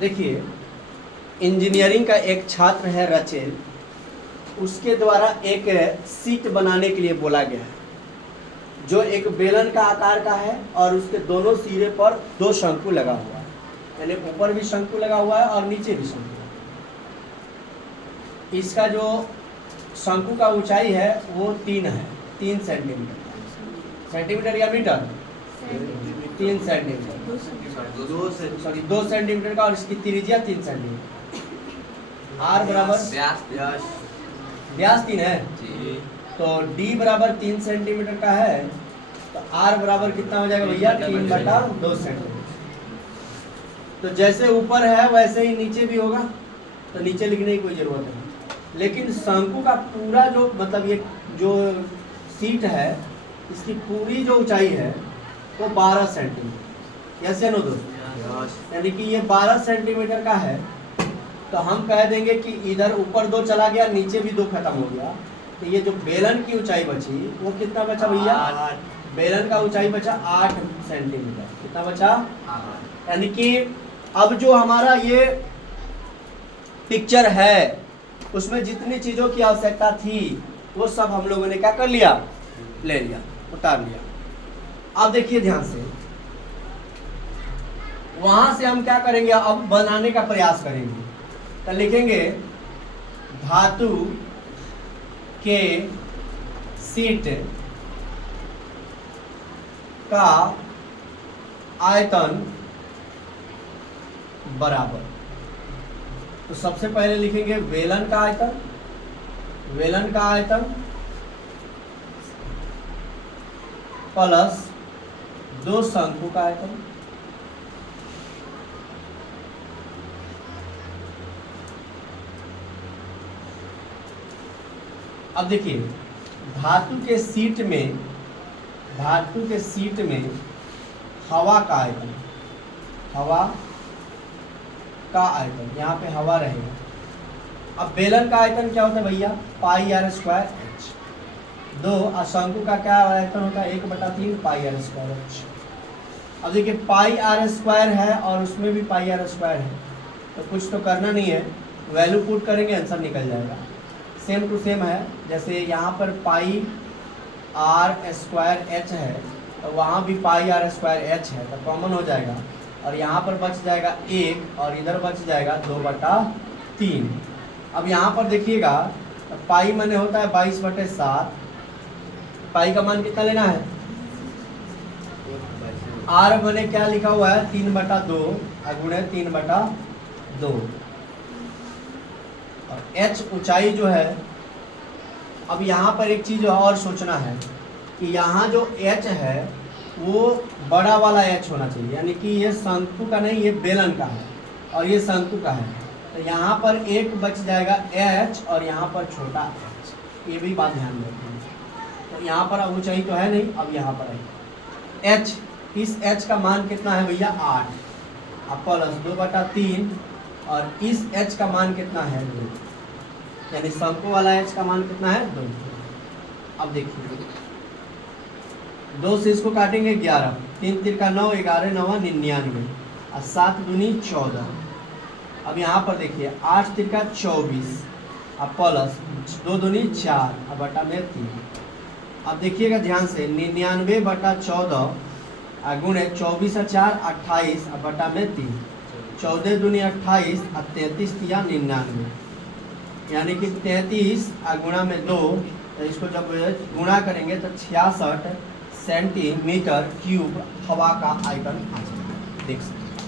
देखिए, इंजीनियरिंग का एक छात्र है रचेल, उसके द्वारा एक सीट बनाने के लिए बोला गया है जो एक बेलन का आकार का है और उसके दोनों सिरे पर दो शंकु लगा हुआ है, यानी ऊपर भी शंकु लगा हुआ है और नीचे भी शंकु। इसका जो शंकु का ऊंचाई है वो 3 सेंटीमीटर। सेंटीमीटर या मीटर? 3 सेंटीमीटर। 2 सेंटीमीटर का, और इसकी त्रिज्या 3 सेंटीमीटर। आर बराबर व्यास 3 है तो डी बराबर 3 सेंटीमीटर का है, तो आर बराबर कितना हो जाएगा भैया? 3/2 सेंटीमीटर। तो जैसे ऊपर है वैसे ही नीचे भी होगा, तो नीचे लिखने की कोई जरूरत नहीं। लेकिन शंकु का पूरा जो मतलब ये जो सीट है, इसकी पूरी जो ऊंचाई है वो 12 सेंटीमीटर। यस या नो दोस्तों? यानी कि ये 12 सेंटीमीटर का है, तो हम कह देंगे कि इधर ऊपर 2 चला गया, नीचे भी 2 खत्म हो गया, तो ये जो बेलन की ऊंचाई बची वो कितना बचा भैया? बेलन का ऊंचाई बचा 8 सेंटीमीटर। कितना बचा? यानी कि अब जो हमारा ये पिक्चर है उसमें जितनी चीजों की आवश्यकता थी वो सब हम लोगों ने क्या कर लिया? ले लिया, उतार लिया। अब देखिए ध्यान से, वहां से हम क्या करेंगे? अब बनाने का प्रयास करेंगे। तो लिखेंगे धातु के सीट का आयतन बराबर। तो सबसे पहले लिखेंगे वेलन का आयतन। वेलन का आयतन प्लस 2 शंकु का आयतन। अब देखिए, धातु के सीट में हवा का आयतन, हवा का आयतन, यहाँ पे हवा रहेगा। अब बेलन का आयतन क्या होता है भैया? πr²h। 2 और शंकु का क्या आयतन होता है? 1/3 πr²h। अब देखिए πr² है और उसमें भी πr² है, तो कुछ तो करना नहीं है, वैल्यू पुट करेंगे आंसर निकल जाएगा। सेम टू सेम है, जैसे यहाँ पर πr²h है तो वहाँ भी πr²h है, तो कॉमन हो जाएगा और यहाँ पर बच जाएगा 1 और इधर बच जाएगा 2/3। अब यहाँ पर देखिएगा, पाई माने होता है 22/7। पाई का मान कितना लेना है? आर माने क्या लिखा हुआ है? 3/2 गुणे 3/2। और h ऊंचाई जो है, अब यहाँ पर एक चीज और सोचना है कि यहाँ जो h है वो बड़ा वाला h होना चाहिए, यानी कि ये शंकु का नहीं, ये बेलन का है और ये शंकु का है, तो यहाँ पर एक बच जाएगा h और यहाँ पर छोटा h। ये भी बात ध्यान रखना। तो यहाँ पर अब ऊंचाई तो है नहीं, अब यहाँ पर है h। इस h का मान कितना है भैया? 8 अब प्लस 2/3 और इस h का मान कितना है? 2, यानी शंकु वाला h का मान कितना है? 2। अब देखिए 2 से इसको काटेंगे 11, 3 तिरका 9, 11 9 99 और 7 दूनी 14। अब यहाँ पर देखिए 8 तिरका 24 और प्लस 2 दूनी 4 और बटा में 3। अब देखिएगा ध्यान से, 99/14 गुणे 24 और 4 28 और बटा में 3। 14 दूनी 28 और 33 या 99, यानी कि 33 गुणा में 2, तो इसको जब गुणा करेंगे तो 66 सेंटीमीटर क्यूब हवा का आयतन आ जाएगा। देख सकते हैं।